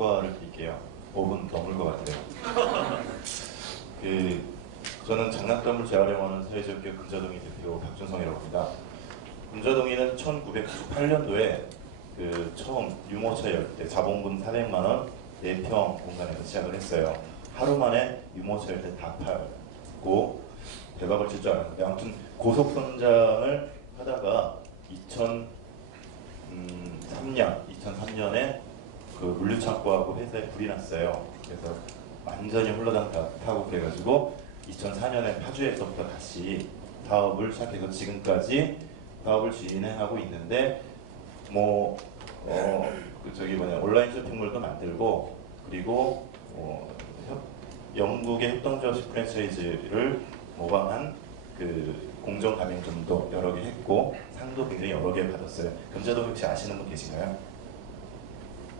사과를 드릴게요. 5분 넘을 것 같아요. 저는 장난감을 재활용하는 사회적 기업 금자동이 대표 박준성이라고 합니다. 금자동이는 1998년도에 처음 유모차 열 때 자본금 400만 원 4평 공간에서 시작을 했어요. 하루 만에 유모차 열 때 다 팔고 대박을 칠 줄 알았는데, 아무튼 고속 성장을 하다가 2003년에 그 물류창고하고 회사에 불이 났어요. 그래서 완전히 홀라당타고 그래가지고 2004년에 파주에서부터 다시 사업을 시작해서 지금까지 사업을 진행하고 있는데, 온라인 쇼핑몰도 만들고, 그리고 영국의 협동조합식 프랜차이즈를 모방한 공정 가맹점도 여러 개 했고 상도 굉장히 여러 개 받았어요. 금자동 혹시 아시는 분 계신가요?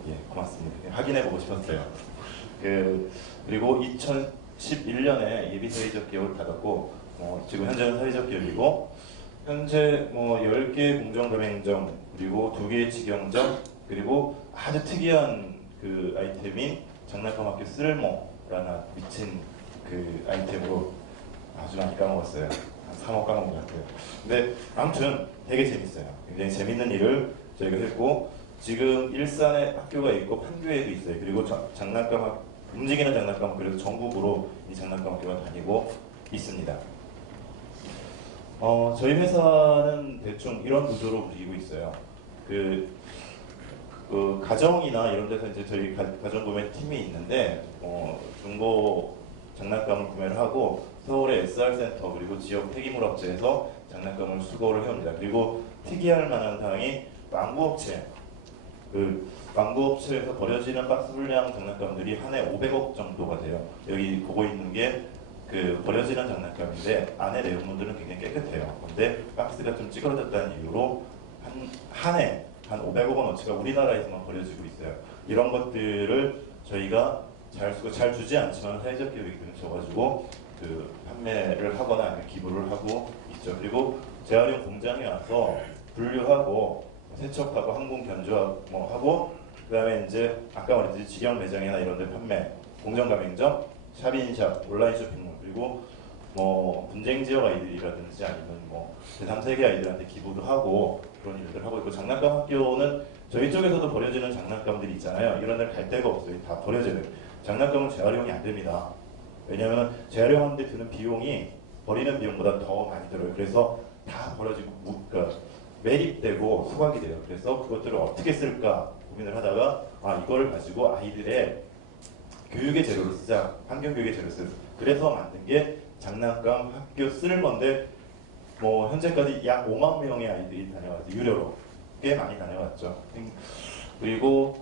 예, 고맙습니다. 확인해 보고 싶었어요. 그리고 2011년에 예비 사회적 기업을 받았고, 지금 현재는 사회적 기업이고, 현재 10개 공정 가맹점, 그리고 2개의 직영점, 그리고 아주 특이한 아이템인 장난감 학교 쓸모라는 미친 아이템으로 아주 많이 까먹었어요. 한 3억 까먹은 것 같아요. 근데 아무튼 되게 재밌어요. 굉장히 재밌는 일을 저희가 했고, 지금 일산에 학교가 있고 판교에도 있어요. 그리고 움직이는 장난감, 그래서 전국으로 이 장난감 학교가 다니고 있습니다. 저희 회사는 대충 이런 구조로 움직이고 있어요. 가정이나 이런 데서 이제 저희 가정 구매 팀이 있는데, 중고 장난감을 구매를 하고 서울의 SR센터 그리고 지역 폐기물업체에서 장난감을 수거를 해옵니다. 그리고 특이할 만한 사항이 망부업체, 망부업체에서 버려지는 박스 분량 장난감들이 한 해 500억 정도가 돼요. 여기 보고 있는 게 버려지는 장난감인데 안에 내용물들은 굉장히 깨끗해요. 근데 박스가 좀 찌그러졌다는 이유로 한 해 한 500억 원어치가 우리나라에서만 버려지고 있어요. 이런 것들을 저희가 잘 주지 않지만 사회적 기업이기 때문에 줘가지고 판매를 하거나 아니면 기부를 하고 있죠. 그리고 재활용 공장에 와서 분류하고 세척하고 항공 견조하고, 그다음에 이제 아까 말했듯이 직영 매장이나 이런 데 판매, 공정 가맹점, 샵인샵, 온라인 쇼핑몰, 그리고 분쟁 지역 아이들이라든지 아니면 제3세계 아이들한테 기부도 하고 그런 일들 하고 있고, 장난감 학교는 저희 쪽에서도 버려지는 장난감들이 있잖아요. 이런 데를 갈 데가 없어요. 다 버려져요. 장난감은 재활용이 안 됩니다. 왜냐하면 재활용하는데 드는 비용이 버리는 비용보다 더 많이 들어요. 그래서 다 버려지고 매립되고 소각이 돼요. 그래서 그것들을 어떻게 쓸까 고민을 하다가 이거를 가지고 아이들의 교육의 재료로 쓰자, 환경교육의 재료로 쓰자. 그래서 만든 게 장난감 학교 쓸모인데, 현재까지 약 5만 명의 아이들이 다녀왔어요. 유료로 꽤 많이 다녀왔죠. 그리고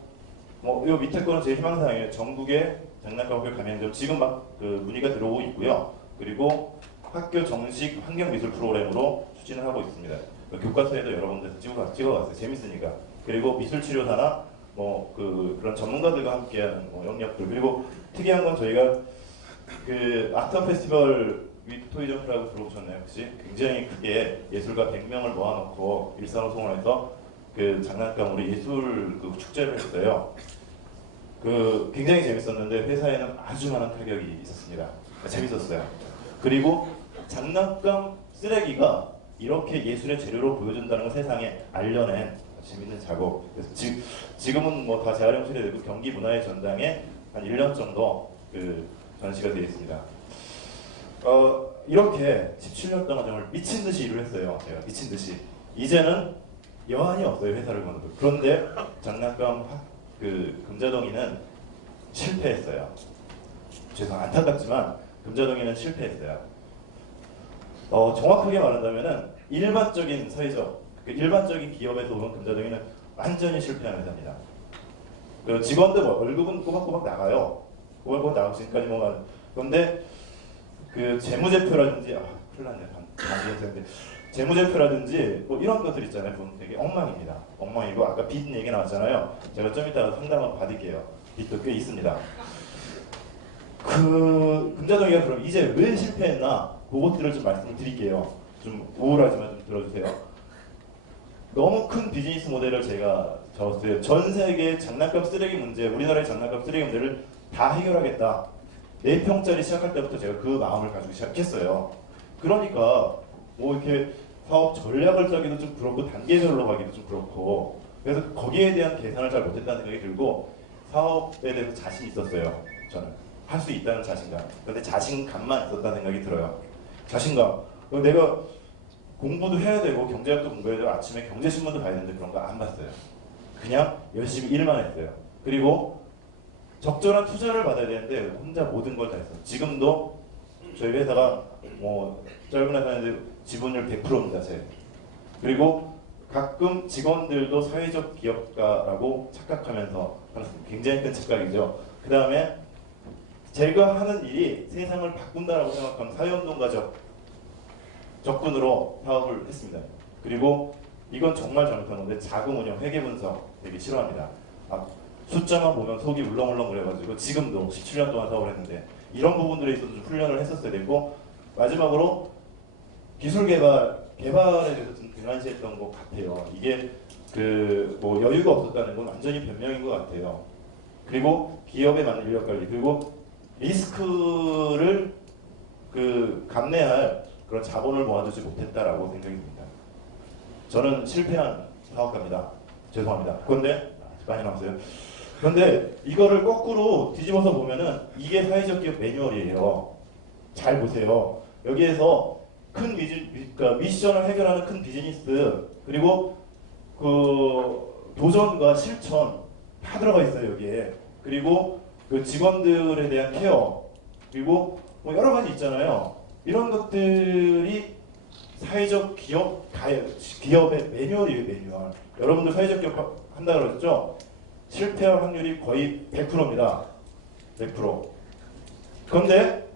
요 밑에 거는 제 희망사항이에요. 전국의 장난감 학교 가맹점 지금 막 문의가 들어오고 있고요. 그리고 학교 정식 환경미술 프로그램으로 추진을 하고 있습니다. 교과서에도 여러 군데서 찍어갔어요. 재밌으니까. 그리고 미술치료사나 그런 전문가들과 함께하는 영역들, 그리고 특이한 건 저희가 아트 페스티벌 위드 토이점프라고 들어보셨나요 혹시? 굉장히 크게 예술가 100명을 모아놓고 일산호송원에서 장난감으로 예술 축제를 했어요. 굉장히 재밌었는데 회사에는 아주 많은 타격이 있었습니다. 재밌었어요. 그리고 장난감 쓰레기가 이렇게 예술의 재료로 보여준다는 걸 세상에 알려낸 재밌는 작업. 그래서 지금은 다 재활용 처리되고 경기 문화의 전당에 한 1년 정도 전시가 되어 있습니다. 이렇게 17년 동안 정말 미친 듯이 일을 했어요. 제가 미친 듯이. 이제는 여한이 없어요, 회사를 거는 거. 그런데 장난감 금자동이는 실패했어요. 안타깝지만 금자동이는 실패했어요. 정확하게 말한다면은 일반적인 일반적인 기업에서 오는 금자동이는 완전히 실패한 회사입니다. 직원들 월급은 꼬박꼬박 나가요. 꼬박꼬박 나가고 지금까지 그런데 재무제표라든지 큰일 났네. 재무제표라든지 이런 것들 있잖아요. 되게 엉망입니다. 엉망이고, 아까 빚 얘기 나왔잖아요. 제가 좀 이따가 상담을 받을게요. 빚도 꽤 있습니다. 금자동이가 그럼 이제 왜 실패했나, 그것들을 좀 말씀드릴게요. 좀 우울하지만 좀 들어주세요. 너무 큰 비즈니스 모델을 제가 적었어요. 전 세계 장난감 쓰레기 문제, 우리나라의 장난감 쓰레기 문제를 다 해결하겠다. 4평짜리 시작할 때부터 제가 그 마음을 가지고 시작했어요. 그러니까 뭐 이렇게 사업 전략을 짜기도 좀 그렇고 단계별로 가기도 좀 그렇고, 그래서 거기에 대한 계산을 잘 못했다는 생각이 들고 사업에 대해서 자신이 있었어요. 저는 할 수 있다는 자신감. 근데 자신감만 있었다는 생각이 들어요. 자신감. 내가 공부도 해야 되고 경제학도 공부해야 되고 아침에 경제신문도 봐야 되는데 그런 거 안 봤어요. 그냥 열심히 일만 했어요. 그리고 적절한 투자를 받아야 되는데 혼자 모든 걸 다 했어요. 지금도 저희 회사가 뭐 짧은 회사인데 지분율 100%입니다. 제. 그리고 가끔 직원들도 사회적 기업가라고 착각하면서 굉장히 큰 착각이죠. 그 다음에 제가 하는 일이 세상을 바꾼다라고 생각하는 사회운동가적 접근으로 사업을 했습니다. 그리고 이건 정말 잘못한 건데 자금 운영, 회계 분석 되게 싫어합니다. 숫자만 보면 속이 울렁울렁 그래가지고 지금도 17년 동안 사업을 했는데 이런 부분들에 있어서 좀 훈련을 했었어야 되고, 마지막으로 기술 개발에 대해서 좀 등한시했던 것 같아요. 이게 뭐 여유가 없었다는 건 완전히 변명인 것 같아요. 그리고 기업에 맞는 인력 관리, 그리고 리스크를 감내할 그런 자본을 모아두지 못했다라고 생각이 듭니다. 저는 실패한 사업가입니다. 죄송합니다. 그런데 많이 남았어요. 그런데 이거를 거꾸로 뒤집어서 보면은 이게 사회적 기업 매뉴얼이에요. 잘 보세요. 여기에서 큰 그러니까 미션을 해결하는 큰 비즈니스, 그리고 도전과 실천 다 들어가 있어요 여기에. 그리고 직원들에 대한 케어, 그리고 뭐 여러 가지 있잖아요. 이런 것들이 사회적 기업의 매뉴얼이에요, 매뉴얼. 여러분들 사회적 기업 한다 그랬죠? 실패할 확률이 거의 100%입니다. 100%. 그런데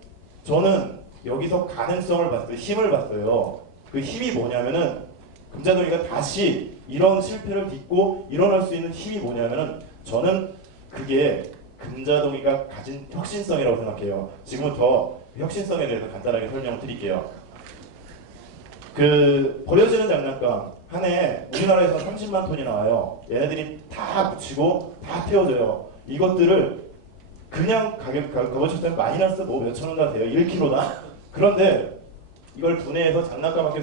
저는 여기서 가능성을 봤어요. 힘을 봤어요. 그 힘이 뭐냐면은 금자동이가 다시 이런 실패를 딛고 일어날 수 있는 힘이 뭐냐면은 저는 그게 금자동이가 가진 혁신성이라고 생각해요. 지금부터 혁신성에 대해서 간단하게 설명을 드릴게요. 버려지는 장난감 한 해 우리나라에서 30만 톤이 나와요. 얘네들이 다 붙이고 다 태워져요. 이것들을 그냥 가보실 때는 마이너스 뭐 몇천 원 다 돼요. 1kg당. 그런데 이걸 분해해서 장난감하게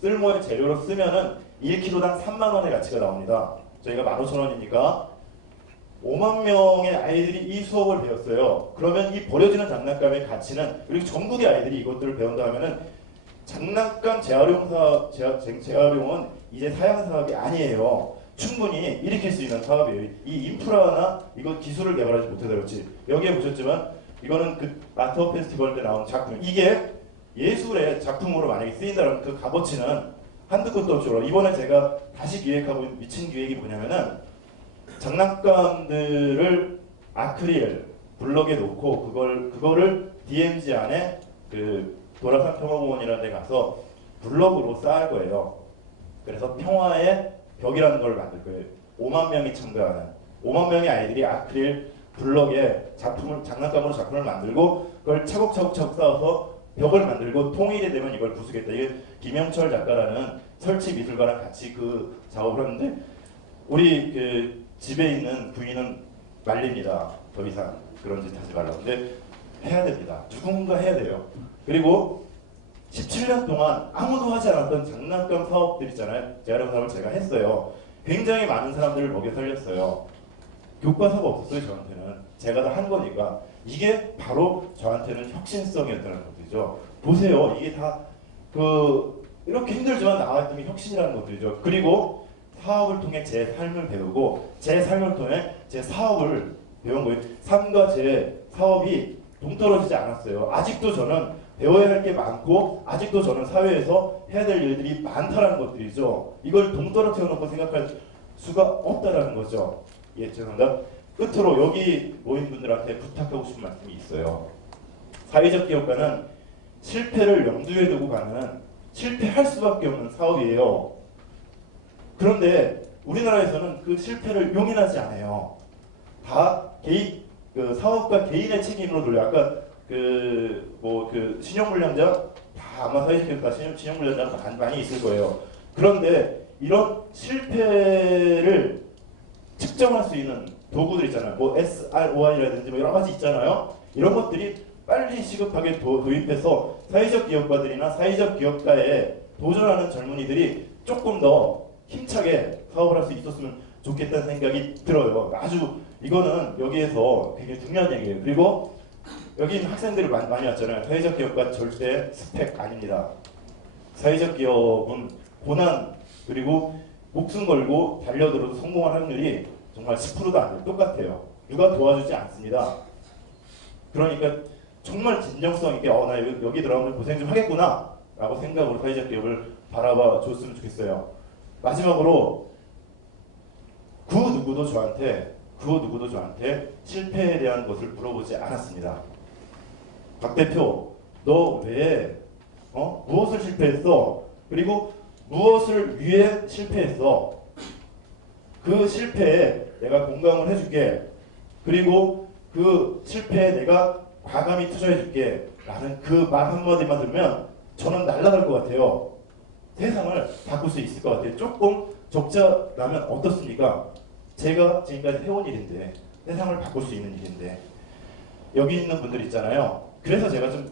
쓸모의 재료로 쓰면은 1kg당 3만 원의 가치가 나옵니다. 저희가 15,000원이니까 5만 명의 아이들이 이 수업을 배웠어요. 그러면 이 버려지는 장난감의 가치는, 그리고 전국의 아이들이 이것들을 배운다 하면은 장난감 재활용은 이제 사양 사업이 아니에요. 충분히 일으킬 수 있는 사업이에요. 이 인프라나 이거 기술을 개발하지 못해서 그렇지. 여기에 보셨지만 이거는 마터 페스티벌 때 나온 작품. 이게 예술의 작품으로 만약에 쓰인다면 그 값어치는 한두 끝도 없이 올라. 이번에 제가 다시 기획하고 있는 미친 기획이 뭐냐면은 장난감들을 아크릴 블럭에 놓고 그거를 DMZ 안에 도라산 평화공원이라는 데 가서 블럭으로 쌓을 거예요. 그래서 평화의 벽이라는 걸 만들 거예요. 5만 명이 참가하는 5만 명의 아이들이 아크릴 블럭에 장난감으로 작품을 만들고 그걸 차곡차곡 쌓아서 벽을 만들고 통일이 되면 이걸 부수겠다. 이게 김영철 작가라는 설치 미술가랑 같이 그 작업을 하는데 우리 집에 있는 부인은 말립니다. 더 이상 그런 짓 하지 말라고. 근데 해야 됩니다. 누군가 해야 돼요. 그리고 17년 동안 아무도 하지 않았던 장난감 사업들 있잖아요. 재활용 사업을 제가 했어요. 굉장히 많은 사람들을 먹여 살렸어요. 교과서가 없었어요. 저한테는. 제가 다 한 거니까. 이게 바로 저한테는 혁신성이었다는 것이죠. 보세요. 이게 다 이렇게 힘들지만 나와있던 게 혁신이라는 것들이죠. 그리고 사업을 통해 제 삶을 배우고 제 삶을 통해 제 사업을 배운 거예요. 삶과 제 사업이 동떨어지지 않았어요. 아직도 저는 배워야 할 게 많고 아직도 저는 사회에서 해야 될 일들이 많다는 것들이죠. 이걸 동떨어뜨려 놓고 생각할 수가 없다라는 거죠. 예, 죄송합니다. 끝으로 여기 모인 분들한테 부탁하고 싶은 말씀이 있어요. 사회적 기업가는 실패를 염두에 두고 가는, 실패할 수밖에 없는 사업이에요. 그런데 우리나라에서는 그 실패를 용인하지 않아요. 다 사업가 개인의 책임으로 돌려. 아까 신용불량자 다 아마 사회적 다 신용불량자가 많이 있을 거예요. 그런데 이런 실패를 측정할 수 있는 도구들 있잖아요. 뭐 SROI라든지 뭐 여러 가지 있잖아요. 이런 것들이 빨리 시급하게 도입해서 사회적 기업가들이나 사회적 기업가에 도전하는 젊은이들이 조금 더 힘차게 사업을 할 수 있었으면 좋겠다는 생각이 들어요. 아주 이거는 여기에서 굉장히 중요한 얘기예요. 그리고 여기 있는 학생들이 많이 왔잖아요. 사회적 기업가 절대 스펙 아닙니다. 사회적 기업은 고난 그리고 목숨 걸고 달려들어도 성공할 확률이 정말 10%도 안 돼요. 똑같아요. 누가 도와주지 않습니다. 그러니까 정말 진정성 있게 나 여기 들어가면 고생 좀 하겠구나 라고 생각으로 사회적 기업을 바라봐 줬으면 좋겠어요. 마지막으로 그 누구도 저한테 실패에 대한 것을 물어보지 않았습니다. 박 대표, 너 왜 무엇을 실패했어? 그리고 무엇을 위해 실패했어? 그 실패에 내가 공감을 해줄게. 그리고 그 실패에 내가 과감히 투자해줄게. 라는 그 말 한마디만 들으면 저는 날아갈 것 같아요. 세상을 바꿀 수 있을 것 같아요. 조금 적자라면 어떻습니까? 제가 지금까지 해온 일인데, 세상을 바꿀 수 있는 일인데, 여기 있는 분들 있잖아요. 그래서 제가 좀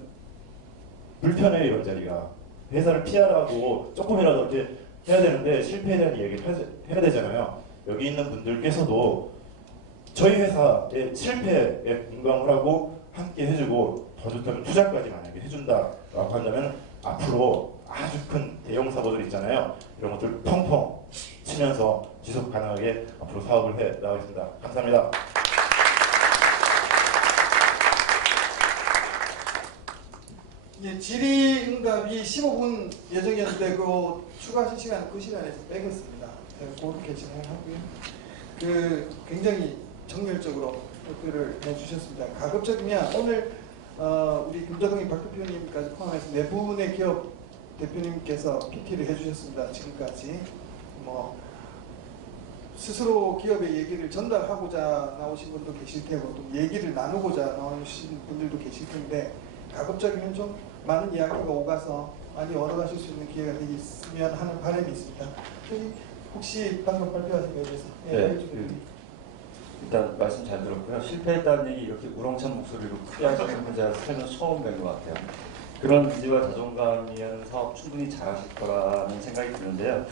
불편해요, 이런 자리가. 회사를 피하라고 조금이라도 이렇게 해야 되는데 실패에 대한 이야기를 해야 되잖아요. 여기 있는 분들께서도 저희 회사의 실패에 공감을 하고 함께 해주고 더 좋다면 투자까지 만약에 해준다라고 한다면 앞으로 아주 큰 대형 사고들 있잖아요. 이런 것들 펑펑 치면서 지속 가능하게 앞으로 사업을 해 나가겠습니다. 감사합니다. 예, 질의응답이 15분 예정이었는데 그 추가 시간 그 시간에서 빼겠습니다. 그렇게 진행하고요. 굉장히 정열적으로 답변을 해주셨습니다. 가급적이면 오늘 우리 김자동이 박 대표님까지 포함해서 네 분의 기업 대표님께서 PT를 해주셨습니다. 지금까지 스스로 기업의 얘기를 전달하고자 나오신 분도 계실 테고 또 얘기를 나누고자 나오신 분들도 계실 텐데 가급적이면 좀 많은 이야기가 오가서 많이 얻어가실 수 있는 기회가 되겠으면 하는 바람이 있습니다. 저희 혹시 방금 발표하신 거에 대해서 일단 말씀 잘 들었고요. 실패했다는 얘기 이렇게 우렁찬 목소리로 크게 하시는 분 제가 살면서 처음 뵌 것 같아요. 그런 의지와 자존감이면 사업 충분히 잘하실 거라는 생각이 드는데요.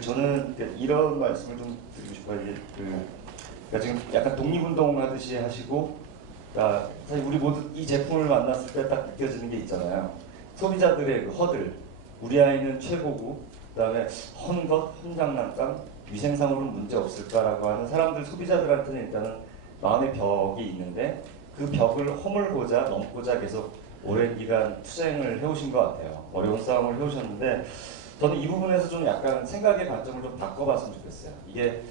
저는 이런 말씀을 좀 드리고 싶어요. 그러니까 지금 약간 독립운동 하듯이 하시고, 그러니까 사실 우리 모두 이 제품을 만났을 때 딱 느껴지는 게 있잖아요. 소비자들의 그 허들, 우리 아이는 최고고, 그다음에 헌것, 헌장난감, 위생상으로는 문제 없을까라고 하는 사람들, 소비자들한테는 일단은 마음의 벽이 있는데 그 벽을 허물고자 넘고자 계속 오랜 기간 투쟁을 해오신 것 같아요. 어려운 싸움을 해오셨는데 저는 이 부분에서 좀 약간 생각의 관점을 좀 바꿔봤으면 좋겠어요. 이게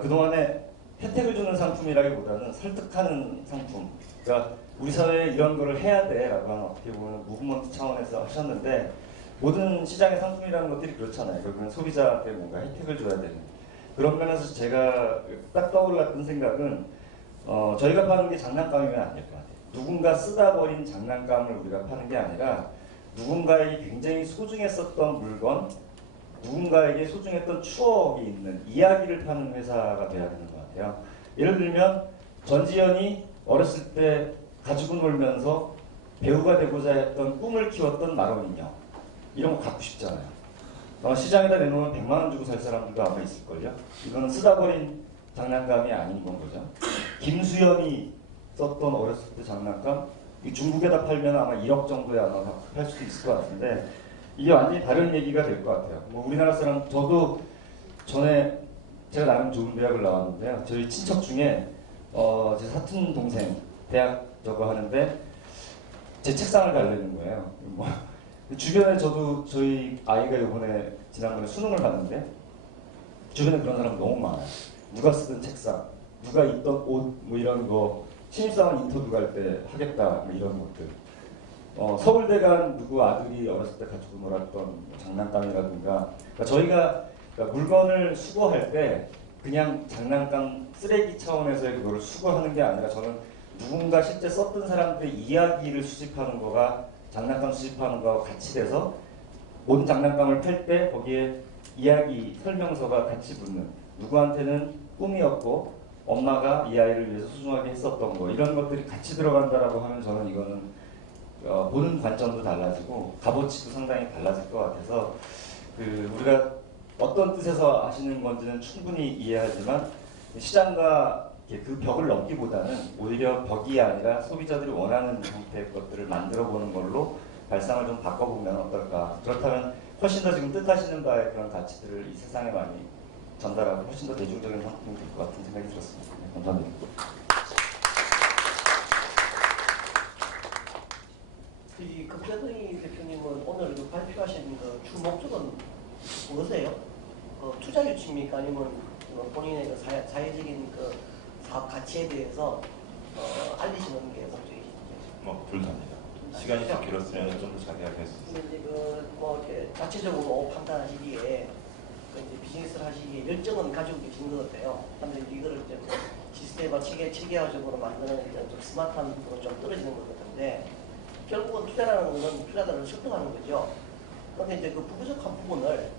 그동안에 혜택을 주는 상품이라기보다는 설득하는 상품. 그러니까 우리 사회에 이런 거를 해야 돼라고 하는 어떻게 보면 무브먼트 차원에서 하셨는데 모든 시장의 상품이라는 것들이 그렇잖아요. 결국은 소비자한테 뭔가 혜택을 줘야 되는. 그런 면에서 제가 딱 떠올랐던 생각은 저희가 파는 게 장난감이면 안 될 것 같아요. 누군가 쓰다 버린 장난감을 우리가 파는 게 아니라 누군가에게 굉장히 소중했었던 물건, 누군가에게 소중했던 추억이 있는 이야기를 파는 회사가 돼야 되는 것 같아요. 예를 들면 전지현이 어렸을 때 가지고 놀면서 배우가 되고자 했던 꿈을 키웠던 마론 인형, 이런 거 갖고 싶잖아요. 시장에다 내놓으면 100만 원 주고 살 사람들도 아마 있을걸요. 이거는 쓰다 버린 장난감이 아닌 건 거죠. 김수현이 썼던 어렸을 때 장난감, 중국에다 팔면 아마 1억 정도에 아마 팔 수도 있을 것 같은데 이게 완전히 다른 얘기가 될 것 같아요. 우리나라 사람, 저도 전에 제가 나름 좋은 대학을 나왔는데요. 저희 친척 중에 제 사촌 동생 대학 저거 하는데 제 책상을 달래는 거예요. 주변에 저도 저희 아이가 이번에 지난번에 수능을 봤는데 주변에 그런 사람 너무 많아요. 누가 쓰던 책상, 누가 입던 옷, 이런 거 신입사원 인터뷰 갈 때 하겠다, 이런 것들. 서울대 간 누구 아들이 어렸을 때 가지고 놀았던 장난감이라든가. 그러니까 저희가 물건을 수거할 때 그냥 장난감 쓰레기 차원에서의 그거를 수거하는 게 아니라 저는 누군가 실제 썼던 사람들의 이야기를 수집하는 거가 장난감 수집하는 거하고 같이 돼서 모든 장난감을 팔 때 거기에 이야기 설명서가 같이 붙는 누구한테는 꿈이었고 엄마가 이 아이를 위해서 소중하게 했었던 거 이런 것들이 같이 들어간다라고 하면 저는 이거는 보는 관점도 달라지고 값어치도 상당히 달라질 것 같아서 우리가 어떤 뜻에서 하시는 건지는 충분히 이해하지만 시장과 그 벽을 넘기보다는 오히려 벽이 아니라 소비자들이 원하는 형태의 것들을 만들어 보는 걸로 발상을 좀 바꿔보면 어떨까. 그렇다면 훨씬 더 지금 뜻하시는 바의 그런 가치들을 이 세상에 많이 전달하고 훨씬 더 대중적인 상품이 될 것 같은 생각이 들었습니다. 네, 감사합니다. 이 금태동이 대표님은 오늘 발표하신 주 목적은 무엇이에요? 투자 유치입니까? 아니면 본인의 사회적인 사업 가치에 대해서 알리시는 게 목적이신지? 둘 다입니다. 시간이 좀 길었으면 좀 더 자세하게 할 수 있어요. 근데 이제 자체적으로 판단하시기에 이제 비즈니스를 하시기에 열정은 가지고 계신 것 같아요. 그런데 이거를 이제 시스템화 체계화적으로 만드는 좀 스마트한 부분은 좀 떨어지는 것 같은데 결국은 투자라는 것은 투자자를 설득하는 거죠. 그런데 이제 그 부부적한 부분을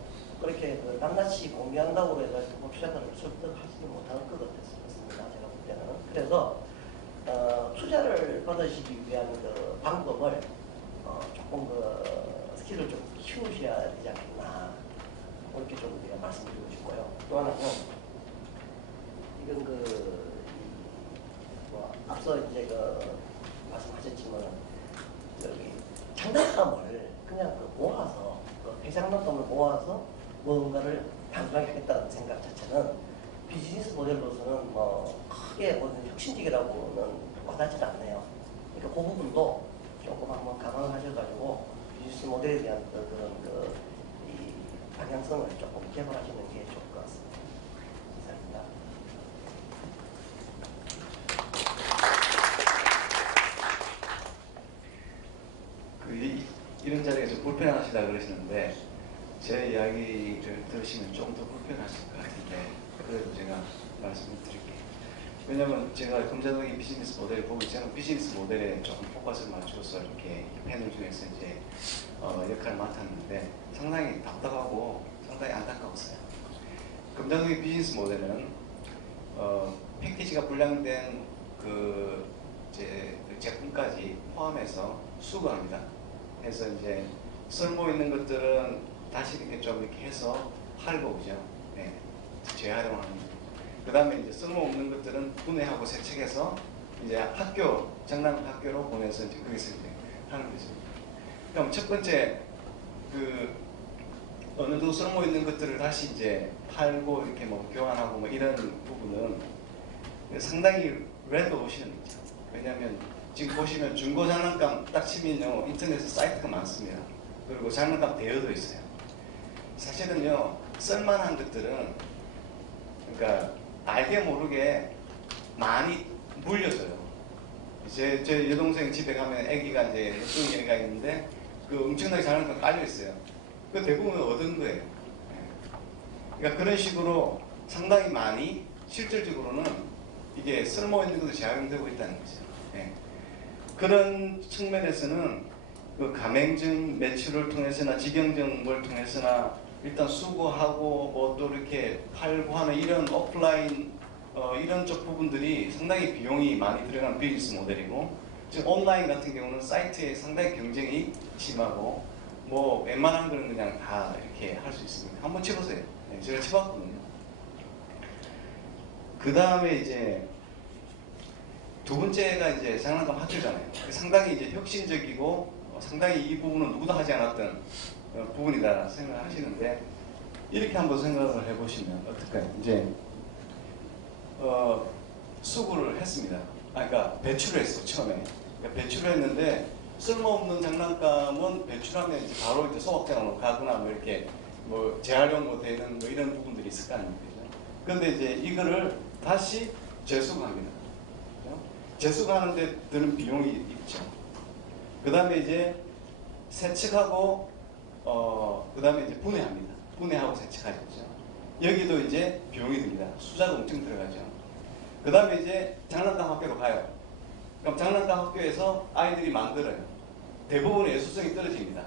그렇게 낱낱이 공유한다고 해서 투자자를 설득하지는 못하는 것 같습니다. 제가 볼 때는. 그래서 투자를 받으시기 위한 방법을 조금 스킬을 좀 키우셔야 되지 않겠나 그렇게 좀 우리가 말씀드리고 싶고요. 또 하나는 이건 앞서 이제 말씀하셨지만 여기 장난감을 그냥 모아서 배장난감을 모아서 뭔가를 단순하게 하겠다는 생각 자체는 비즈니스 모델로서는 크게 혁신적이라고는 와닿지 않네요. 그러니까 그 부분도 조금 한번 감안하셔가지고 비즈니스 모델에 대한 이 방향성을 조금 개발하시는 게 좋을 것 같습니다. 감사합니다. 이런 자리에서 불편하시다 그러시는데 제 이야기를 들으시면 좀 더 불편하실 것 같은데 그래도 제가 말씀을 드릴게요. 왜냐면 제가 금자동의 비즈니스 모델을 보고 저는 비즈니스 모델에 조금 포커스를 맞춰서 이렇게 패널 중에서 이제 역할을 맡았는데 상당히 답답하고 상당히 안타까웠어요. 금자동의 비즈니스 모델은 패키지가 분량된 제품까지 포함해서 수거합니다. 해서 이제 쓸모 있는 것들은 다시 이렇게 좀 이렇게 해서 팔고 오죠. 네, 재활용합니다. 그 다음에 이제 쓸모없는 것들은 분해하고 세척해서 이제 장난감 학교로 보내서 이제 거기서 이제 하는 거죠. 그럼 첫 번째 어느 정도 쓸모 있는 것들을 다시 이제 팔고 이렇게 교환하고 이런 부분은 상당히 레드오션이죠. 왜냐하면 지금 보시면 중고 장난감 딱 치면요 인터넷에 사이트가 많습니다. 그리고 장난감 대여도 있어요. 사실은요 쓸만한 것들은 그러니까 알게 모르게 많이 물려줘요. 제 여동생 집에 가면 아기가 이제 예쁜 애가 있는데 엄청나게 장난감 깔려 있어요. 그 대부분 얻은 거예요. 그러니까 그런 식으로 상당히 많이 실질적으로는 이게 쓸모 있는 것도 재활용되고 있다는 거죠. 그런 측면에서는 가맹점 매출을 통해서나 직영점을 통해서나 일단 수거하고 또 이렇게 팔고 하는 이런 오프라인 이런 쪽 부분들이 상당히 비용이 많이 들어가는 비즈니스 모델이고 지금 온라인 같은 경우는 사이트에 상당히 경쟁이 심하고 웬만한 거는 그냥 다 이렇게 할 수 있습니다. 한번 쳐보세요. 제가 쳐봤거든요. 그 다음에 이제 두 번째가 이제 장난감 학교잖아요. 상당히 이제 혁신적이고 상당히 이 부분은 누구도 하지 않았던 부분이다 생각하시는데 이렇게 한번 생각을 해보시면 어떨까요? 이제 수구를 했습니다. 그러니까 배출을 했어 처음에. 그러니까 배출을 했는데 쓸모없는 장난감은 배출하면 이제 바로 이제 소각장으로 가거나 이렇게 재활용 되는 이런 부분들이 있을 거 아닙니까? 그런데 이제 이거를 다시 재수거합니다. 재수거하는 데 드는 비용이 있죠. 그 다음에 이제 세척하고 그 다음에 이제 분해합니다. 분해하고 세척하죠. 여기도 이제 비용이 듭니다. 수자가 엄청 들어가죠. 그 다음에 이제 장난감 학교로 가요. 그럼 장난감 학교에서 아이들이 만들어요. 대부분의 예술성이 떨어집니다.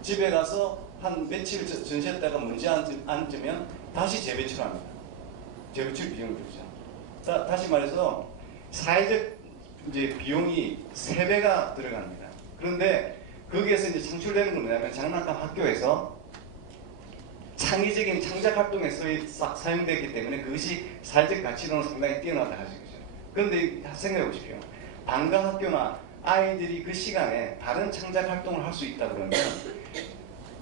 집에 가서 한 며칠 전시했다가 문제 앉으면 다시 재배출합니다. 재배출 비용이 들죠. 다시 말해서 사회적 이제 비용이 3배가 들어갑니다. 그런데 거기에서 이제 창출되는 건 뭐냐면 장난감 학교에서 창의적인 창작 활동에 사용되기 때문에 그것이 사회적 가치로는 상당히 뛰어나다 하죠. 그런데 생각해 보십시오. 방과학교나 아이들이 그 시간에 다른 창작 활동을 할 수 있다 그러면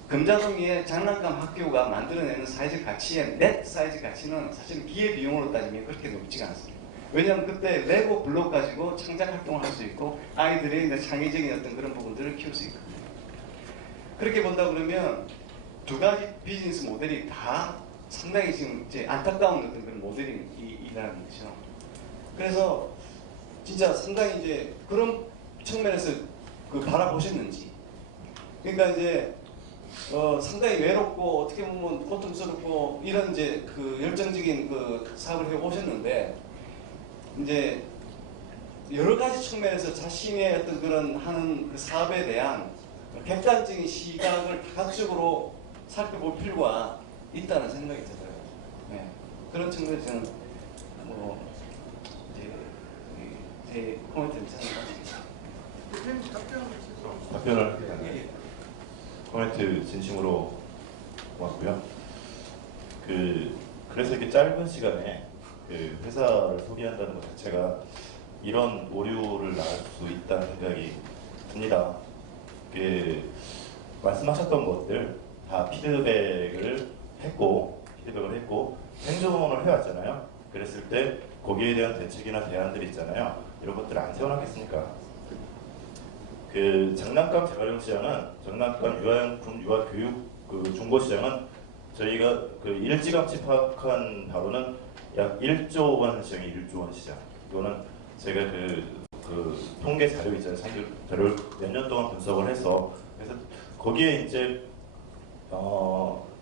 금자동의 장난감 학교가 만들어내는 사회적 가치의 넷 사회적 가치는 사실 기회 비용으로 따지면 그렇게 높지가 않습니다. 왜냐하면 그때 레고 블록 가지고 창작 활동을 할 수 있고 아이들의 이제 창의적인 어떤 그런 부분들을 키울 수 있거든요. 그렇게 본다 그러면 두 가지 비즈니스 모델이 다 상당히 지금 이제 안타까운 어떤 그런 모델이라는 거죠. 그래서 진짜 상당히 이제 그런 측면에서 그 바라보셨는지. 그러니까 이제 상당히 외롭고 어떻게 보면 고통스럽고 이런 이제 그 열정적인 그 사업을 해 오셨는데 이제 여러 가지 측면에서 자신의 어떤 그런 하는 그 사업에 대한 객관적인 시각을 다각적으로 살펴볼 필요가 있다는 생각이 들어요. 네. 그런 측면에서 저는 뭐 이제 제 코멘트를 생각합니다. 답변을 코멘트 진심으로 고맙고요. 그래서 이렇게 짧은 시간에 그 회사를 소개한다는 것 자체가 이런 오류를 낳을 수 있다는 생각이 듭니다. 말씀하셨던 것들 다 피드백을 했고 생존을 해왔잖아요. 그랬을 때 거기에 대한 대책이나 대안들이 있잖아요. 이런 것들을 안 세워놨겠습니까? 그 장난감 재활용 시장은 장난감 유아용품 유아교육 그 중고 시장은 저희가 그 일찌감치 파악한 바로는 약 1조 원 시장이 1조 원 시장. 이거는 제가 그 통계 자료 있잖아요. 자료를 몇 년 동안 분석을 해서 그래서 거기에 이제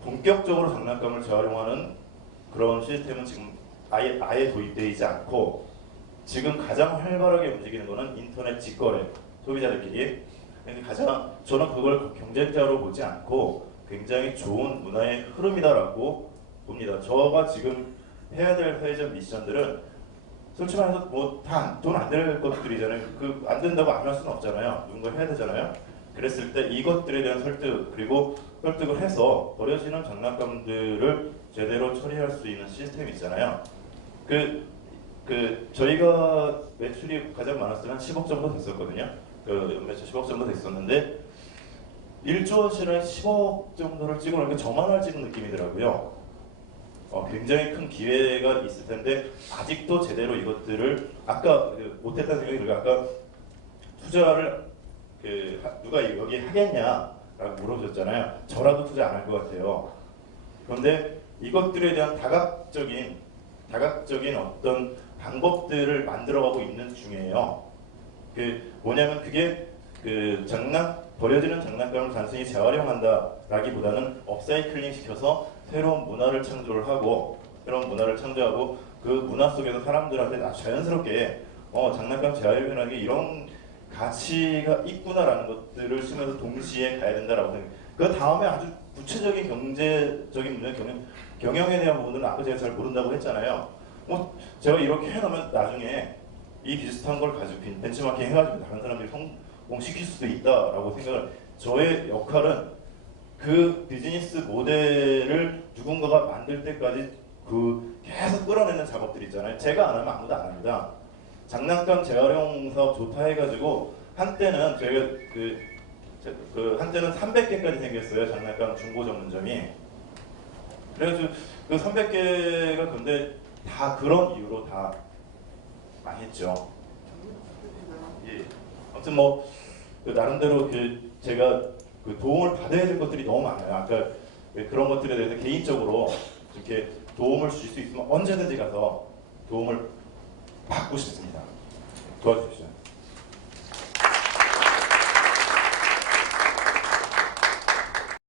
본격적으로 장난감을 재활용하는 그런 시스템은 지금 아예 도입되지 않고 지금 가장 활발하게 움직이는 거는 인터넷 직거래 소비자들끼리. 가장 저는 그걸 경쟁자로 보지 않고 굉장히 좋은 문화의 흐름이다라고 봅니다. 저가 지금 해야 될 사회적 미션들은 솔직히 말해서 뭐 다 돈 안 될 것들이잖아요. 그 안 된다고 안 할 수는 없잖아요. 누군가 해야 되잖아요. 그랬을 때 이것들에 대한 설득 그리고 설득을 해서 버려지는 장난감들을 제대로 처리할 수 있는 시스템이 있잖아요. 저희가 매출이 가장 많았을 때는 10억 정도 됐었거든요. 연매출 10억 정도 됐었는데 1조 원씩을 10억 정도를 찍어놓으니까 저만을 찍은 느낌이더라고요. 굉장히 큰 기회가 있을 텐데 아직도 제대로 이것들을 아까 못했다는 생각이 들어요. 아까 투자를 누가 여기 하겠냐라고 물어보셨잖아요. 저라도 투자 안 할 것 같아요. 그런데 이것들에 대한 다각적인 어떤 방법들을 만들어가고 있는 중이에요. 뭐냐면 그게 버려지는 장난감을 단순히 재활용한다라기보다는 업사이클링 시켜서 새로운 문화를 창조하고 그 문화 속에서 사람들한테 자연스럽게 장난감 재활용이라는 게 이런 가치가 있구나라는 것들을 쓰면서 동시에 가야 된다라고 생각해요. 그 다음에 아주 구체적인 경제적인 문제, 경영에 대한 부분들은 아까 제가 잘 모른다고 했잖아요. 제가 이렇게 해놓으면 나중에 이 비슷한 걸 가지고 벤치마킹 해가지고 다른 사람들이 성공시킬 수도 있다라고 생각을. 저의 역할은 그 비즈니스 모델을 누군가가 만들 때까지 계속 끌어내는 작업들 있잖아요. 제가 안 하면 아무도 안 합니다. 장난감 재활용 사업 좋다 해가지고 한때는 저희가 한때는 300개까지 생겼어요. 장난감 중고 전문점이. 그래가지고 그 300개가 근데 다 그런 이유로 다 망했죠. 예. 아무튼 나름대로 제가 도움을 받아야 될 것들이 너무 많아요. 아까 그런 것들에 대해서 개인적으로 이렇게 도움을 줄 수 있으면 언제든지 가서 도움을 받고 싶습니다. 도와주십시오.